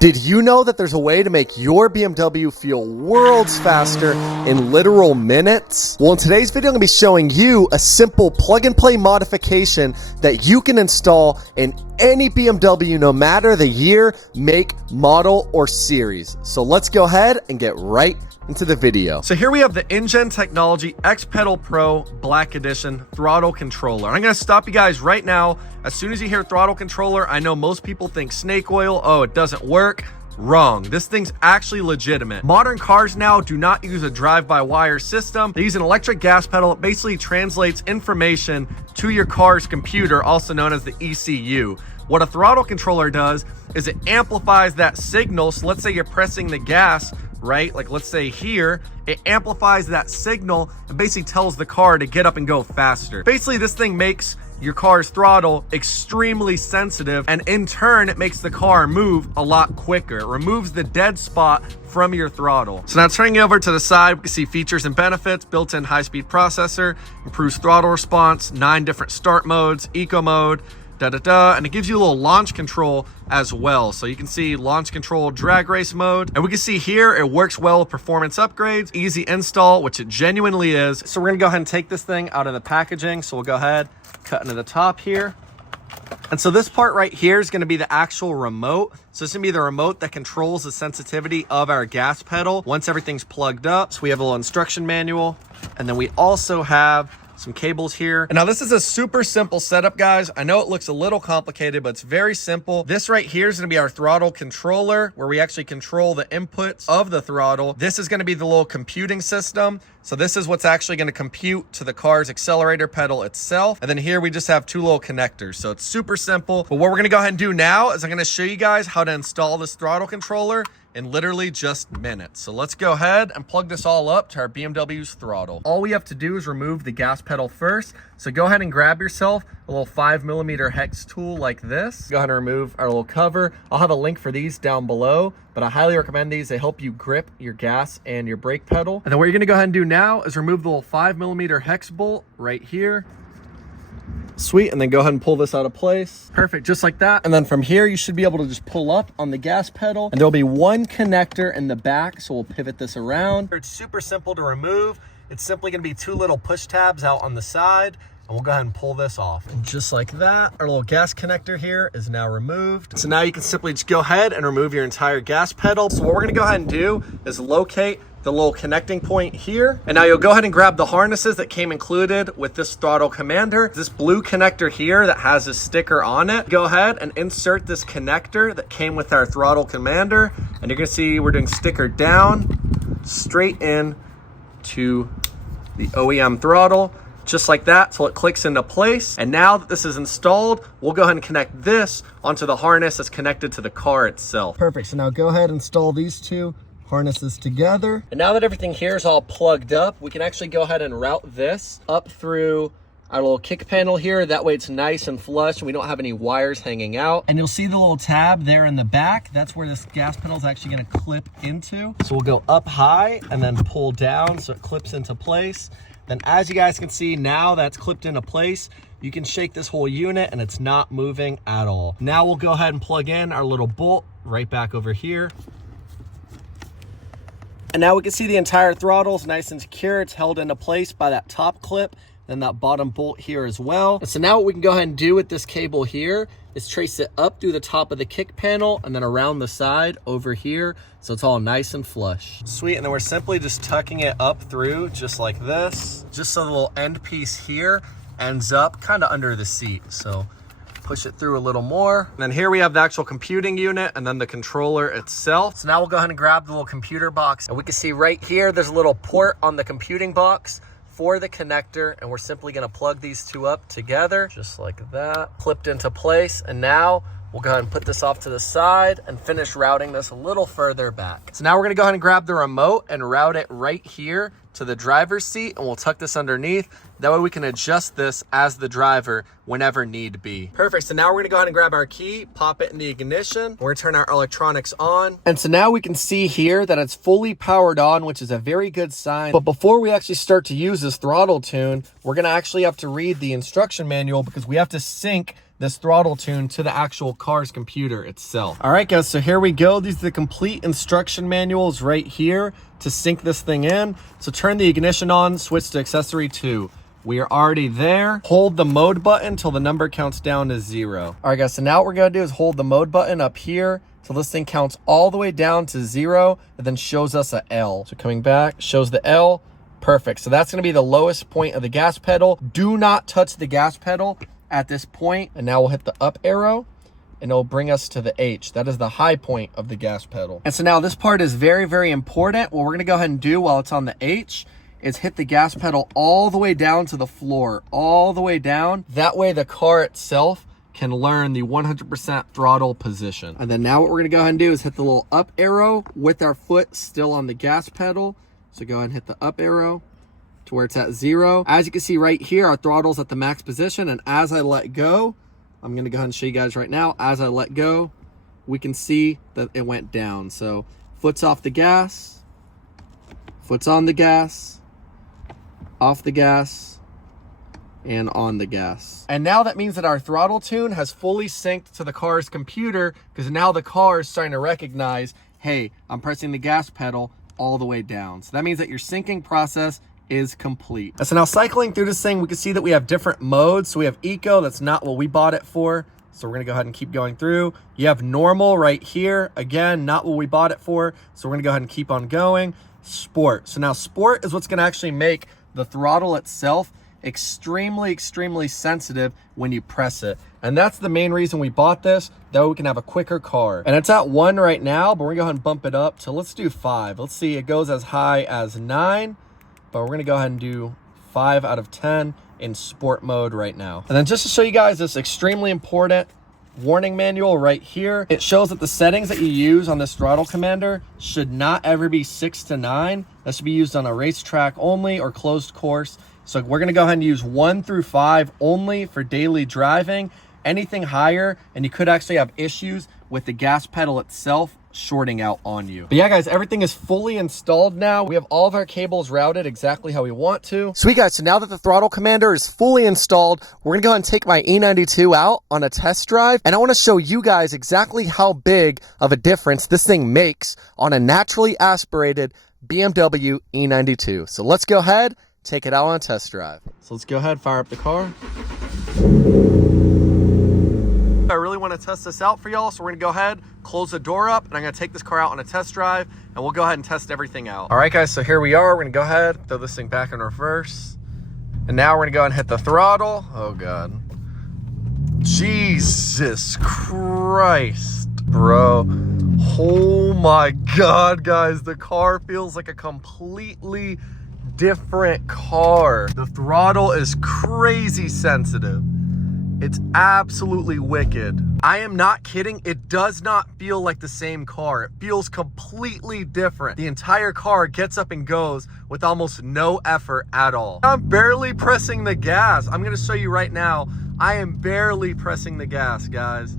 Did you know that there's a way to make your BMW feel worlds faster in literal minutes? Well, in today's video, I'm going to be showing you a simple plug-and-play modification that you can install in any BMW, no matter the year, make, model, or series. So let's go ahead and get right into the video. So here we have the Injen Technology X Pedal Pro Black Edition throttle controller. I'm going to stop you guys right now. As soon as you hear throttle controller, I know most people think snake oil. Oh, it doesn't work. Wrong. This thing's actually legitimate. Modern cars now do not use a drive-by-wire system. They use an electric gas pedal. It basically translates information to your car's computer, also known as the ECU. What a throttle controller does is it amplifies that signal. So let's say you're pressing the gas, right? Like let's say here, it amplifies that signal and basically tells the car to get up and go faster. Basically, this thing makes your car's throttle extremely sensitive, and in turn it makes the car move a lot quicker. It removes the dead spot from your throttle. So now turning it over to the side, we can see features and benefits. Built-in high-speed processor, improves throttle response, 9 different start modes, eco mode, and it gives you a little launch control as well. So you can see launch control, drag race mode, and we can see here it works well with performance upgrades, easy install, which it genuinely is. So we're gonna go ahead and take this thing out of the packaging. So we'll go ahead, cut into the top here. And so this part right here is going to be the actual remote. So this is going to be the remote that controls the sensitivity of our gas pedal once everything's plugged up. So we have a little instruction manual, and then we also have some cables here. And now this is a super simple setup, guys. I know it looks a little complicated, but it's very simple. This right here is going to be our throttle controller, where we actually control the inputs of the throttle. This is going to be the little computing system. So this is what's actually going to compute to the car's accelerator pedal itself. And then here we just have 2 little connectors. So it's super simple. But what we're going to go ahead and do now is I'm going to show you guys how to install this throttle controller in literally just minutes. So let's go ahead and plug this all up to our BMW's throttle. All we have to do is remove the gas pedal first. So go ahead and grab yourself a little 5mm hex tool like this. Go ahead and remove our little cover. I'll have a link for these down below, but I highly recommend these. They help you grip your gas and your brake pedal. And then what you're gonna go ahead and do now is remove the little 5mm hex bolt right here. Sweet, and then go ahead and pull this out of place. Perfect, just like that. And then from here, you should be able to just pull up on the gas pedal, and there'll be 1 connector in the back, so we'll pivot this around. It's super simple to remove. It's simply gonna be 2 little push tabs out on the side, and we'll go ahead and pull this off. And just like that, our little gas connector here is now removed. So now you can simply just go ahead and remove your entire gas pedal. So what we're gonna go ahead and do is locate the little connecting point here. And now you'll go ahead and grab the harnesses that came included with this throttle commander. This blue connector here that has a sticker on it. Go ahead and insert this connector that came with our throttle commander. And you're gonna see we're doing sticker down, straight in to the OEM throttle, just like that, so it clicks into place. And now that this is installed, we'll go ahead and connect this onto the harness that's connected to the car itself. Perfect, so now go ahead and install these 2 harnesses together. And now that everything here is all plugged up, we can actually go ahead and route this up through our little kick panel here. That way it's nice and flush and we don't have any wires hanging out. And you'll see the little tab there in the back. That's where this gas pedal is actually going to clip into. So we'll go up high and then pull down so it clips into place. Then as you guys can see, now that's clipped into place, you can shake this whole unit and it's not moving at all. Now we'll go ahead and plug in our little bolt right back over here. And now we can see the entire throttle is nice and secure. It's held into place by that top clip, then that bottom bolt here as well. And so now what we can go ahead and do with this cable here is trace it up through the top of the kick panel and then around the side over here, so it's all nice and flush. Sweet, and then we're simply just tucking it up through just like this, just so the little end piece here ends up kind of under the seat. So push it through a little more. And then here we have the actual computing unit and then the controller itself. So now we'll go ahead and grab the little computer box. And we can see right here, there's a little port on the computing box for the connector. And we're simply gonna plug these 2 up together, just like that, clipped into place. And now we'll go ahead and put this off to the side and finish routing this a little further back. So now we're gonna go ahead and grab the remote and route it right here to the driver's seat, and we'll tuck this underneath. That way we can adjust this as the driver whenever need be. Perfect, so now we're gonna go ahead and grab our key, pop it in the ignition. We're gonna turn our electronics on. And so now we can see here that it's fully powered on, which is a very good sign. But before we actually start to use this throttle tune, we're gonna actually have to read the instruction manual because we have to sync this throttle tune to the actual car's computer itself. All right, guys, so here we go. These are the complete instruction manuals right here to sync this thing in. So turn the ignition on, switch to accessory 2. We are already there. Hold the mode button till the number counts down to 0. All right, guys, so now what we're gonna do is hold the mode button up here till this thing counts all the way down to 0 and then shows us a L. So coming back, shows the L. Perfect. So that's gonna be the lowest point of the gas pedal. Do not touch the gas pedal at this point. And now we'll hit the up arrow and it'll bring us to the H. That is the high point of the gas pedal. And so now this part is very, very important. What we're gonna go ahead and do while it's on the H is hit the gas pedal all the way down to the floor, all the way down. That way the car itself can learn the 100% throttle position. And then now what we're gonna go ahead and do is hit the little up arrow with our foot still on the gas pedal. So go ahead and hit the up arrow to where it's at 0. As you can see right here, our throttle's at the max position, and as I let go, I'm gonna go ahead and show you guys right now, as I let go, we can see that it went down. So foot's off the gas, foot's on the gas, off the gas, and on the gas. And now that means that our throttle tune has fully synced to the car's computer, because now the car is starting to recognize, hey, I'm pressing the gas pedal all the way down. So that means that your syncing process is complete. So now cycling through this thing, we can see that we have different modes. So we have eco, that's not what we bought it for. So we're gonna go ahead and keep going through. You have normal right here. Again, not what we bought it for. So we're gonna go ahead and keep on going. Sport. So now sport is what's gonna actually make the throttle itself extremely, extremely sensitive when you press it. And that's the main reason we bought this, that we can have a quicker car. And it's at 1 right now, but we're gonna go ahead and bump it up to, let's do 5. Let's see, it goes as high as 9, but we're gonna go ahead and do 5 out of 10 in sport mode right now. And then just to show you guys this extremely important warning manual right here, it shows that the settings that you use on this throttle commander should not ever be 6 to 9. That should be used on a racetrack only or closed course. So we're gonna go ahead and use 1 through 5 only for daily driving. Anything higher, and you could actually have issues with the gas pedal itself shorting out on you. But yeah, guys, everything is fully installed now. We have all of our cables routed exactly how we want to. Sweet, guys. So now that the throttle commander is fully installed, we're gonna go ahead and take my E92 out on a test drive. And I wanna show you guys exactly how big of a difference this thing makes on a naturally aspirated BMW E92. So let's go ahead, take it out on a test drive. So let's go ahead, fire up the car. I really want to test this out for y'all, so we're gonna go ahead, close the door up, and I'm gonna take this car out on a test drive, and we'll go ahead and test everything out. All right, guys, so here we are. We're gonna go ahead, throw this thing back in reverse, and now we're gonna go ahead and hit the throttle. Oh God, Jesus Christ, bro. Oh my God, guys, the car feels like a completely different car. The throttle is crazy sensitive. It's absolutely wicked. I am not kidding. It does not feel like the same car. It feels completely different. The entire car gets up and goes with almost no effort at all. I'm barely pressing the gas. I'm gonna show you right now. I am barely pressing the gas, guys.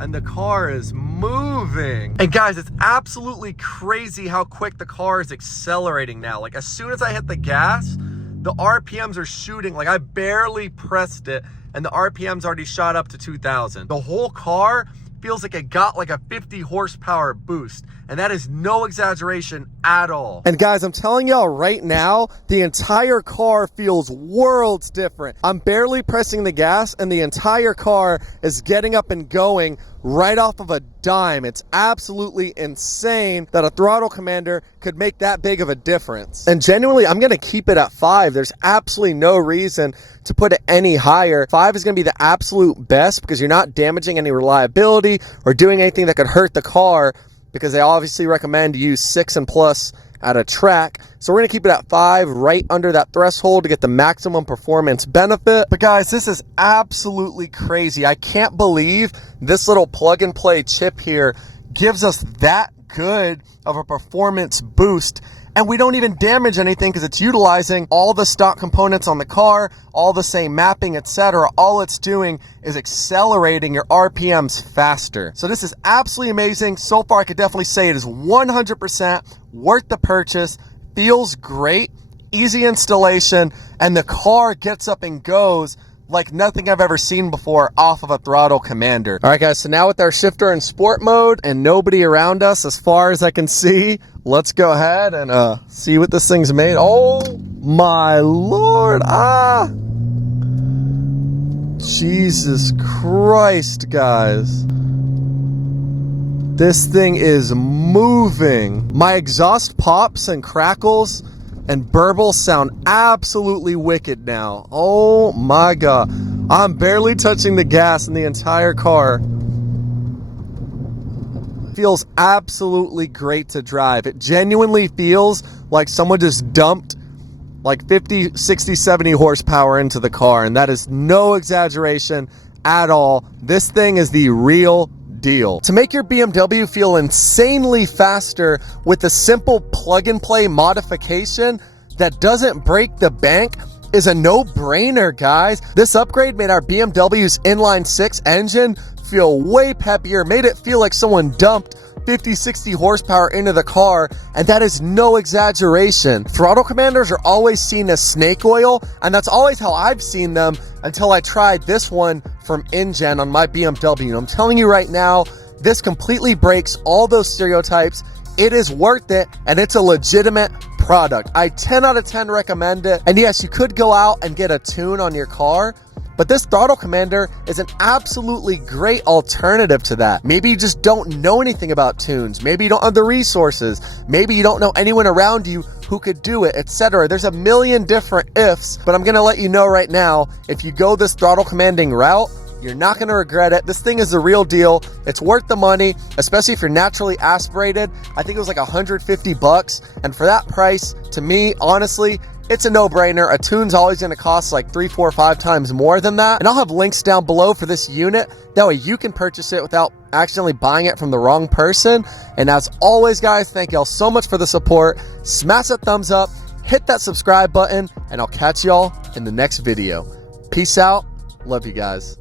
And the car is moving. And guys, it's absolutely crazy how quick the car is accelerating now. Like as soon as I hit the gas, the RPMs are shooting. Like I barely pressed it and the RPM's already shot up to 2,000. The whole car feels like it got like a 50 horsepower boost. And that is no exaggeration at all. And guys, I'm telling y'all right now, the entire car feels worlds different. I'm barely pressing the gas and the entire car is getting up and going right off of a dime. It's absolutely insane that a throttle commander could make that big of a difference. And genuinely, I'm gonna keep it at 5. There's absolutely no reason to put it any higher. 5 is gonna be the absolute best because you're not damaging any reliability or doing anything that could hurt the car, because they obviously recommend you use 6 and plus at a track. So we're gonna keep it at 5, right under that threshold to get the maximum performance benefit. But guys, this is absolutely crazy. I can't believe this little plug and play chip here gives us that good of a performance boost, and we don't even damage anything because it's utilizing all the stock components on the car, all the same mapping, etc. All it's doing is accelerating your RPMs faster. So this is absolutely amazing. So far, I could definitely say it is 100% worth the purchase. Feels great, easy installation, and the car gets up and goes like nothing I've ever seen before off of a Throttle Commander. All right, guys, so now with our shifter in sport mode and nobody around us as far as I can see, let's go ahead and see what this thing's made. Oh my Lord, Jesus Christ, guys. This thing is moving. My exhaust pops and crackles and burbles sound absolutely wicked now. Oh my God. I'm barely touching the gas in the entire car. Feels absolutely great to drive. It genuinely feels like someone just dumped like 50, 60, 70 horsepower into the car, and that is no exaggeration at all. This thing is the real deal. To make your BMW feel insanely faster with a simple plug-and-play modification that doesn't break the bank is a no-brainer, guys. This upgrade made our BMW's inline-6 engine feel way peppier, made it feel like someone dumped 50, 60 horsepower into the car, and that is no exaggeration. Throttle Commanders are always seen as snake oil, and that's always how I've seen them until I tried this one from Injen on my BMW. And I'm telling you right now, this completely breaks all those stereotypes. It is worth it, and it's a legitimate product. I 10 out of 10 recommend it. And yes, you could go out and get a tune on your car, but this Throttle Commander is an absolutely great alternative to that. Maybe you just don't know anything about tunes. Maybe you don't have the resources. Maybe you don't know anyone around you who could do it, etc. There's a million different ifs, but I'm gonna let you know right now, if you go this throttle commanding route, you're not gonna regret it. This thing is the real deal. It's worth the money, especially if you're naturally aspirated. I think it was like 150 bucks. And for that price, to me, honestly, it's a no-brainer. A tune's always going to cost like 3, 4, 5 times more than that. And I'll have links down below for this unit. That way you can purchase it without accidentally buying it from the wrong person. And as always, guys, thank y'all so much for the support. Smash that thumbs up, hit that subscribe button, and I'll catch y'all in the next video. Peace out. Love you guys.